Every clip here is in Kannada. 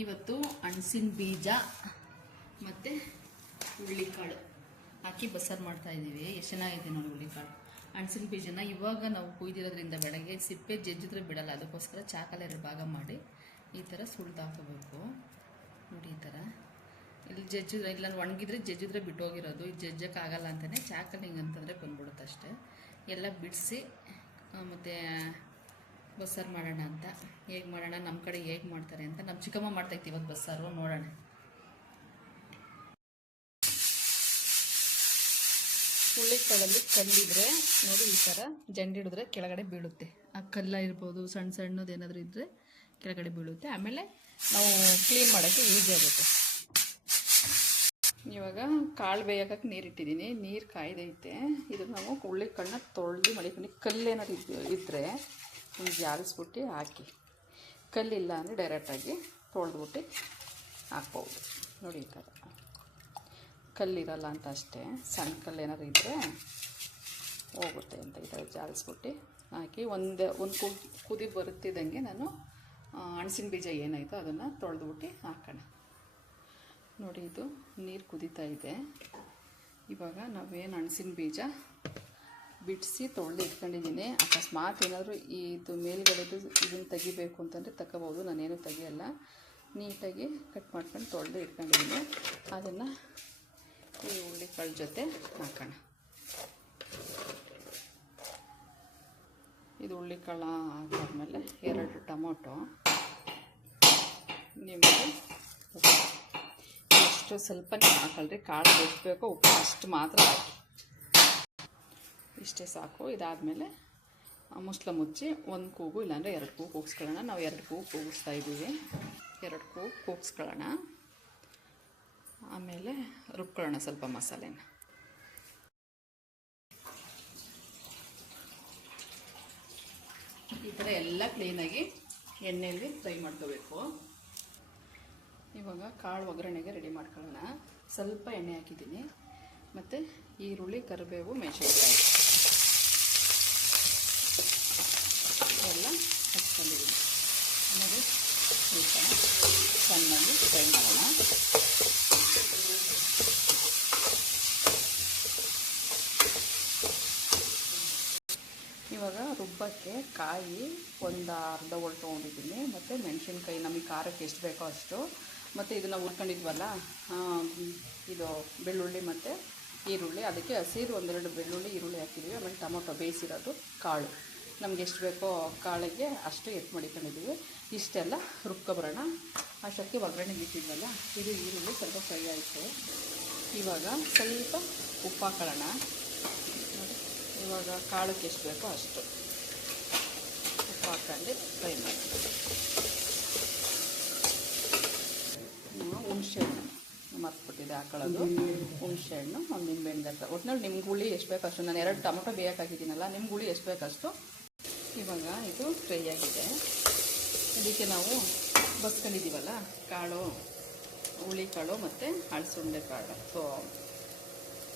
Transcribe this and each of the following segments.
ಇವತ್ತು ಹಣಸಿನ ಬೀಜ ಮತ್ತು ಹುಳ್ಳಿಕಾಳು ಹಾಕಿ ಬಸ್ಸಾರು ಮಾಡ್ತಾಯಿದ್ದೀವಿ. ಎಷ್ಟು ಚೆನ್ನಾಗಿದೆ ನೋಡಿ ಹುಳ್ಳಿಕಾಳು. ಹಣಸಿನ ಬೀಜನ ಇವಾಗ ನಾವು ಕುಯ್ದಿರೋದ್ರಿಂದ ಬೆಳಗ್ಗೆ ಸಿಪ್ಪೆ ಜಜ್ಜಿದ್ರೆ ಬಿಡಲ್ಲ, ಅದಕ್ಕೋಸ್ಕರ ಚಾಕಲ್ಲಿ 2 ಭಾಗ ಮಾಡಿ ಈ ಥರ ಸುಳ್ದು ಹಾಕೋಬೇಕು. ನೋಡಿ ಈ ಥರ ಇಲ್ಲಿ ಜಜ್ಜಿದ್ರೆ, ಇಲ್ಲ ಒಣಗಿದ್ರೆ ಜಜ್ಜಿದ್ರೆ ಬಿಟ್ಟೋಗಿರೋದು, ಇದು ಜಜ್ಜಕ್ಕಾಗಲ್ಲ ಅಂತಲೇ ಚಾಕಲ್ಲಿ ಹಿಂಗಂತಂದರೆ ಬಂದ್ಬಿಡುತ್ತೆ ಅಷ್ಟೇ. ಎಲ್ಲ ಬಿಡಿಸಿ ಮತ್ತು ಬಸ್ಸಾರು ಮಾಡೋಣ ಅಂತ. ಹೇಗೆ ಮಾಡೋಣ, ನಮ್ಮ ಕಡೆ ಹೇಗೆ ಮಾಡ್ತಾರೆ ಅಂತ ನಮ್ಮ ಚಿಕ್ಕಮ್ಮ ಮಾಡ್ತಾಯಿತ್ತು ಇವತ್ತು ಬಸ್ಸಾರು, ನೋಡೋಣ. ಹುಳ್ಳಿಕಾಳಲ್ಲಿ ಕಲ್ಲಿದ್ರೆ ನೋಡಿ ಈ ಥರ ಜಂಡಿಡಿದ್ರೆ ಕೆಳಗಡೆ ಬೀಳುತ್ತೆ. ಆ ಕಲ್ಲ ಇರ್ಬೋದು, ಸಣ್ಣ ಸಣ್ಣದು ಏನಾದರೂ ಇದ್ದರೆ ಕೆಳಗಡೆ ಬೀಳುತ್ತೆ. ಆಮೇಲೆ ನಾವು ಕ್ಲೀನ್ ಮಾಡೋಕ್ಕೆ ಈಸಿ ಆಗುತ್ತೆ. ಇವಾಗ ಕಾಳು ಬೇಯೋಕೆ ನೀರಿಟ್ಟಿದ್ದೀನಿ, ನೀರು ಕಾಯ್ದೈತೆ. ಇದು ನಾವು ಹುಳ್ಳಿಕಾಳನ್ನ ತೊಳೆದು ಮಡಿಕೊಂಡು ಕಲ್ಲೇನಾದ್ರು ಇದ್ದರೆ ಒಂದು ಜಾಲಿಸ್ಬಿಟ್ಟು ಹಾಕಿ, ಕಲ್ಲಿಲ್ಲ ಅಂದರೆ ಡೈರೆಕ್ಟಾಗಿ ತೊಳೆದ್ಬಿಟ್ಟು ಹಾಕ್ಬೋದು. ನೋಡಿ ಈ ಥರ ಕಲ್ಲಿರಲ್ಲ ಅಂತ ಅಷ್ಟೇ, ಸಣ್ಣ ಕಲ್ಲೇನಾದ್ರು ಇದ್ದರೆ ಹೋಗುತ್ತೆ ಅಂತ ಈ ಥರ ಜಾಲಿಸ್ಬಿಟ್ಟು ಹಾಕಿ ಒಂದು ಕುದಿ ಬರುತ್ತಿದ್ದಂಗೆ ನಾನು ಹಣಸಿನ ಬೀಜ ಏನಾಯಿತು ಅದನ್ನು ತೊಳೆದ್ಬಿಟ್ಟು ಹಾಕೋಣ. ನೋಡಿ ಇದು ನೀರು ಕುದೀತಾ ಇದೆ. ಇವಾಗ ನಾವೇನು ಹಣಸಿನ ಬೀಜ ಬಿಡಿಸಿ ತೊಳೆದು ಇಟ್ಕೊಂಡಿದ್ದೀನಿ. ಅಕಸ್ಮಾತ್ ಏನಾದರೂ ಇದು ಮೇಲ್ಗಡೆದು ಇದನ್ನು ತೆಗಿಬೇಕು ಅಂತಂದರೆ ತಗೋಬೋದು, ನಾನೇನು ತೆಗಿಯಲ್ಲ. ನೀಟಾಗಿ ಕಟ್ ಮಾಡ್ಕೊಂಡು ತೊಳೆದು ಇಟ್ಕೊಂಡಿದ್ದೀನಿ. ಅದನ್ನು ಈ ಹುಳ್ಳಿಕಾಳು ಜೊತೆ ಹಾಕೋಣ. ಇದು ಹುಳ್ಳಿಕಾಳು ಹಾಕಾದ್ಮೇಲೆ 2 ಟೊಮೊಟೊ, ನಿಮಗೆ ಎಷ್ಟು ಸ್ವಲ್ಪ ಹಾಕಲ್ರಿ, ಕಾಳು ಎಷ್ಟು ಬೇಕೋ ಉಪ್ಪು ಅಷ್ಟು ಮಾತ್ರ ಹಾಕಿ, ಇಷ್ಟೇ ಸಾಕು. ಇದಾದಮೇಲೆ ಮುಸ್ಲ ಮುಚ್ಚಿ 1 ಕೂಗು ಇಲ್ಲಾಂದರೆ 2 ಕೂಗು ಕೂಗಿಸ್ಕೊಳ್ಳೋಣ. ನಾವು 2 ಕೂಗು ಕೂಗಿಸ್ತಾ ಇದ್ದೀವಿ. 2 ಕೂಗು ಕೂಗಿಸ್ಕೊಳ್ಳೋಣ. ಆಮೇಲೆ ರುಬ್ಕೊಳ್ಳೋಣ ಸ್ವಲ್ಪ ಮಸಾಲೆನ. ಈ ಥರ ಎಲ್ಲ ಕ್ಲೀನಾಗಿ ಎಣ್ಣೆಯಲ್ಲಿ ಫ್ರೈ ಮಾಡ್ಕೋಬೇಕು. ಇವಾಗ ಕಾಳು ಒಗ್ಗರಣೆಗೆ ರೆಡಿ ಮಾಡ್ಕೊಳ್ಳೋಣ. ಸ್ವಲ್ಪ ಎಣ್ಣೆ ಹಾಕಿದ್ದೀನಿ, ಮತ್ತು ಈರುಳ್ಳಿ, ಕರಿಬೇವು, ಮೆಣಸಿನಕಾಯಿ ಎಲ್ಲ ಹಚ್ಕೊಂಡಿದ್ದೀನಿ. ನೋಡಿ ಈ ಥರ ಚೆನ್ನಾಗಿ ಫ್ರೈ ಮಾಡೋಣ. ಇವಾಗ ರುಬ್ಬಕ್ಕೆ ಕಾಯಿ ಒಂದು ಅರ್ಧ ಒಳ ತೊಗೊಂಡಿದ್ದೀನಿ, ಮತ್ತು ಮೆಣಸಿನ್ಕಾಯಿ ನಮಗೆ ಖಾರಕ್ಕೆ ಎಷ್ಟು ಬೇಕೋ ಅಷ್ಟು, ಮತ್ತು ಇದನ್ನು ಹುರ್ಕೊಂಡಿದ್ವಲ್ಲ ಇದು ಬೆಳ್ಳುಳ್ಳಿ ಮತ್ತು ಈರುಳ್ಳಿ, ಅದಕ್ಕೆ ಹಸಿರು 1-2 ಬೆಳ್ಳುಳ್ಳಿ ಈರುಳ್ಳಿ ಹಾಕಿದ್ದೀವಿ. ಆಮೇಲೆ ಟೊಮೊಟೊ ಬೇಯಿಸಿರೋದು, ಕಾಳು ನಮ್ಗೆ ಎಷ್ಟು ಬೇಕೋ ಕಾಳಿಗೆ ಅಷ್ಟು ಎತ್ತು ಮಡಿಕೊಂಡಿದ್ದೀವಿ. ಇಷ್ಟೆಲ್ಲ ರುಬ್ಕೊಬರೋಣ. ಅಷ್ಟೊತ್ತಿಗೆ ಒಗ್ಗರಣೆಗೆ ಇಟ್ಟಿದ್ವಲ್ಲ, ಇದು ಈರುಳ್ಳಿ ಸ್ವಲ್ಪ ಫ್ರೈ ಆಯಿತು. ಇವಾಗ ಸ್ವಲ್ಪ ಉಪ್ಪು ಹಾಕೊಳ್ಳೋಣ. ನೋಡಿ ಇವಾಗ ಕಾಳಕ್ಕೆ ಎಷ್ಟು ಬೇಕೋ ಅಷ್ಟು ಉಪ್ಪು ಹಾಕ್ಕೊಂಡು ಫ್ರೈ ಮಾಡ್ತೀವಿ. ಹುಣಸೆಹಣ್ಣು ಮರ್ತ್ಬಿಟ್ಟಿದೆ ಹಾಕೊಳ್ಳೋದು. ಹುಣಸೆಹಣ್ಣು, ಒಂದು ನಿಂಬೆಹಣ್ಣು ಬೇಕು. ಒಟ್ಟಿನಲ್ಲಿ ನಿಮ್ಗೆ ಹುಳಿ ಎಷ್ಟು ಬೇಕು ಅಷ್ಟು. ನಾನು 2 ಟೊಮೊಟೊ ಬೇಯೋಕ್ಕಾಗಿದ್ದೀನಲ್ಲ, ನಿಮ್ಗೆ ಹುಳಿ ಎಷ್ಟು ಬೇಕಷ್ಟು. ಇವಾಗ ಇದು ಫ್ರೈ ಆಗಿದೆ. ಇದಕ್ಕೆ ನಾವು ಬಸ್ಕೊಂಡಿದ್ದೀವಲ್ಲ ಕಾಳು, ಹುಳಿಕಾಳು ಮತ್ತು ಹಲಸುಂಡೆ ಕಾಳು,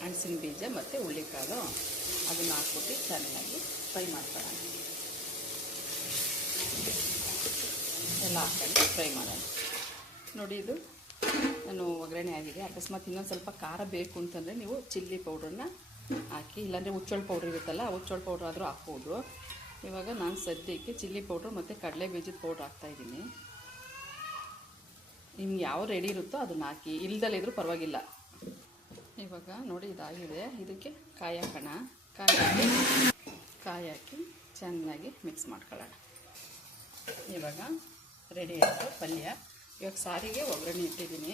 ಹಣಸಿನ ಬೀಜ ಮತ್ತು ಹುಳ್ಳಿಕಾಳು, ಅದನ್ನು ಹಾಕ್ಬಿಟ್ಟು ಚೆನ್ನಾಗಿ ಫ್ರೈ ಮಾಡ್ಕೊಳ್ಳೋಣ. ಎಲ್ಲ ಹಾಕ್ಕೊಂಡು ಫ್ರೈ ಮಾಡೋಣ. ನೋಡಿ ಇದು ನಾನು ಒಗ್ಗರಣೆ ಆಗಿದೆ. ಅಕಸ್ಮಾತ್ ಇನ್ನೊಂದು ಸ್ವಲ್ಪ ಖಾರ ಬೇಕು ಅಂತಂದರೆ ನೀವು ಚಿಲ್ಲಿ ಪೌಡ್ರನ್ನ ಹಾಕಿ, ಇಲ್ಲಾಂದರೆ ಹುಚ್ಚೋಳು ಪೌಡ್ರ್ ಇರುತ್ತಲ್ಲ, ಹುಚ್ಚೋಳು ಪೌಡ್ರ್ ಆದರೂ ಹಾಕ್ಬೋದು. ಇವಾಗ ನಾನು ಸದ್ಯಕ್ಕೆ ಚಿಲ್ಲಿ ಪೌಡ್ರು ಮತ್ತು ಕಡಲೆ ಬೀಜದ ಪೌಡ್ರ್ ಹಾಕ್ತಾಯಿದ್ದೀನಿ. ನಿಮ್ಗೆ ಯಾವ ರೆಡಿ ಇರುತ್ತೋ ಅದನ್ನು ಹಾಕಿ, ಇಲ್ದಲ್ಲಿದ್ರೂ ಪರವಾಗಿಲ್ಲ. ಇವಾಗ ನೋಡಿ ಇದಾಗಿದೆ. ಇದಕ್ಕೆ ಕಾಯಿ ಹಾಕೋಣ. ಕಾಯಿ ಹಾಕಿ ಚೆನ್ನಾಗಿ ಮಿಕ್ಸ್ ಮಾಡ್ಕೊಳ್ಳೋಣ. ಇವಾಗ ರೆಡಿ ಆಯಿತು ಪಲ್ಯ. ಇವಾಗ ಸಾರಿಗೆ ಒಗ್ಗರಣೆ ಇಟ್ಟಿದ್ದೀನಿ,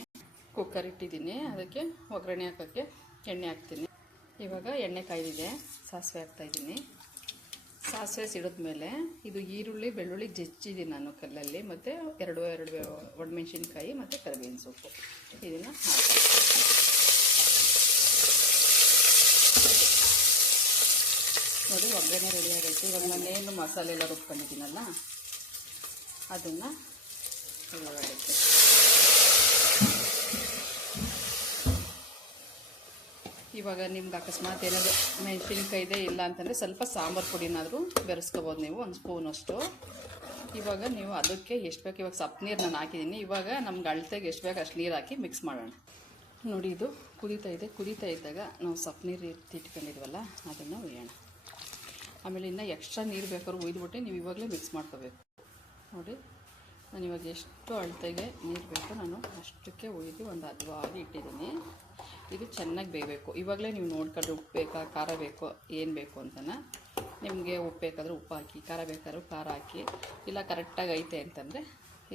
ಕುಕ್ಕರ್ ಇಟ್ಟಿದ್ದೀನಿ. ಅದಕ್ಕೆ ಒಗ್ಗರಣೆ ಹಾಕೋಕ್ಕೆ ಎಣ್ಣೆ ಹಾಕ್ತೀನಿ. ಇವಾಗ ಎಣ್ಣೆ ಕಾಯ್ದಿದೆ, ಸಾಸಿವೆ ಹಾಕ್ತಾಯಿದ್ದೀನಿ. ಸಾಸಿವೆ ಸಿಡಿದ್ಮೇಲೆ ಇದು ಈರುಳ್ಳಿ, ಬೆಳ್ಳುಳ್ಳಿ ಜಜ್ಜಿದ್ದೀನಿ ನಾನು ಕಲ್ಲಲ್ಲಿ, ಮತ್ತು 2 ಒಣಮೆಣ್ಸಿನ್ಕಾಯಿ ಮತ್ತು ಕರಿಬೇವಿನ ಸೊಪ್ಪು, ಇದನ್ನು ಹಾಕಿ ನೋಡಿ ಒಗ್ಗರಣೆ ರೆಡಿ ಆಗೈತೆ. ಇವಾಗ ನಾನೇನು ಮಸಾಲೆ ಎಲ್ಲ ರುಬ್ಕೊಂಡಿದ್ದೀನಲ್ಲ ಅದನ್ನು ಒಳಗಡೆ ಇವಾಗ ನಿಮ್ಗೆ ಅಕಸ್ಮಾತ್ ಏನಾದರೂ ಮೆಣಸಿನ್ಕಾಯಿ ಇದೆ ಇಲ್ಲ ಅಂತಂದರೆ ಸ್ವಲ್ಪ ಸಾಂಬಾರು ಪುಡಿನಾದರೂ ಬೆರೆಸ್ಕೋಬೋದು ನೀವು, 1 ಸ್ಪೂನಷ್ಟು. ಇವಾಗ ನೀವು ಅದಕ್ಕೆ ಎಷ್ಟು ಬೇಕು, ಇವಾಗ ಸಪ್ಪು ನೀರು ನಾನು ಹಾಕಿದ್ದೀನಿ. ಇವಾಗ ನಮ್ಗೆ ಅಳತೆಗೆ ಎಷ್ಟು ಬೇಕು ಅಷ್ಟು ನೀರು ಹಾಕಿ ಮಿಕ್ಸ್ ಮಾಡೋಣ. ನೋಡಿ ಇದು ಕುದೀತಾ ಇದೆ. ಕುದೀತಾ ಇದ್ದಾಗ ನಾವು ಸಪ್ಪು ನೀರು ಇಟ್ಕೊಂಡಿದ್ವಲ್ಲ ಅದನ್ನು ಒಯ್ಯೋಣ. ಆಮೇಲೆ ಇನ್ನೂ ಎಕ್ಸ್ಟ್ರಾ ನೀರು ಬೇಕಾದ್ರೂ ಒಯ್ದುಬಿಟ್ಟು ನೀವು ಇವಾಗಲೇ ಮಿಕ್ಸ್ ಮಾಡ್ಕೋಬೇಕು. ನೋಡಿ ನಾನು ಇವಾಗ ಎಷ್ಟು ಅಳತೆಗೆ ನೀರು ಬೇಕೋ ನಾನು ಅಷ್ಟಕ್ಕೆ ಒಯ್ದು ಒಂದು ಹದವಾಗಿ ಇಟ್ಟಿದ್ದೀನಿ. ಇದು ಚೆನ್ನಾಗಿ ಬೇಯಬೇಕು. ಇವಾಗಲೇ ನೀವು ನೋಡ್ಕೊಂಡು ಉಪ್ಪು ಬೇಕಾ ಖಾರ ಬೇಕೋ ಏನು ಬೇಕು ಅಂತನ, ನಿಮಗೆ ಉಪ್ಪು ಬೇಕಾದ್ರೆ ಉಪ್ಪು ಹಾಕಿ, ಖಾರ ಬೇಕಾದ್ರೂ ಖಾರ ಹಾಕಿ, ಇಲ್ಲ ಕರೆಕ್ಟಾಗಿ ಐತೆ ಅಂತಂದರೆ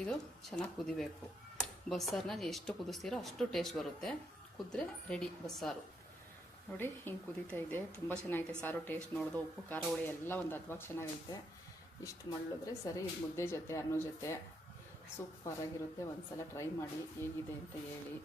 ಇದು ಚೆನ್ನಾಗಿ ಕುದಿಬೇಕು. ಬಸ್ಸಾರನ್ನ ಎಷ್ಟು ಕುದಿಸ್ತೀರೋ ಅಷ್ಟು ಟೇಸ್ಟ್ ಬರುತ್ತೆ. ಕುದ್ರೆ ರೆಡಿ ಬಸ್ಸಾರು. ನೋಡಿ ಹಿಂಗೆ ಕುದೀತಾ ಇದೆ, ತುಂಬ ಚೆನ್ನಾಗೈತೆ ಸಾರು. ಟೇಸ್ಟ್ ನೋಡೋದು ಉಪ್ಪು ಖಾರ ಹುಳಿ ಎಲ್ಲ ಒಂದು ಹದವಾಗಿ ಚೆನ್ನಾಗೈತೆ. ಇಷ್ಟು ಮಳ್ಳಿದ್ರೆ ಸರಿ. ಇದು ಮುದ್ದೆ ಜೊತೆ ಅನ್ನೋ ಜೊತೆ ಸೂಪರಾಗಿರುತ್ತೆ. ಒಂದು ಸಲ ಟ್ರೈ ಮಾಡಿ ಹೇಗಿದೆ ಅಂತ ಹೇಳಿ.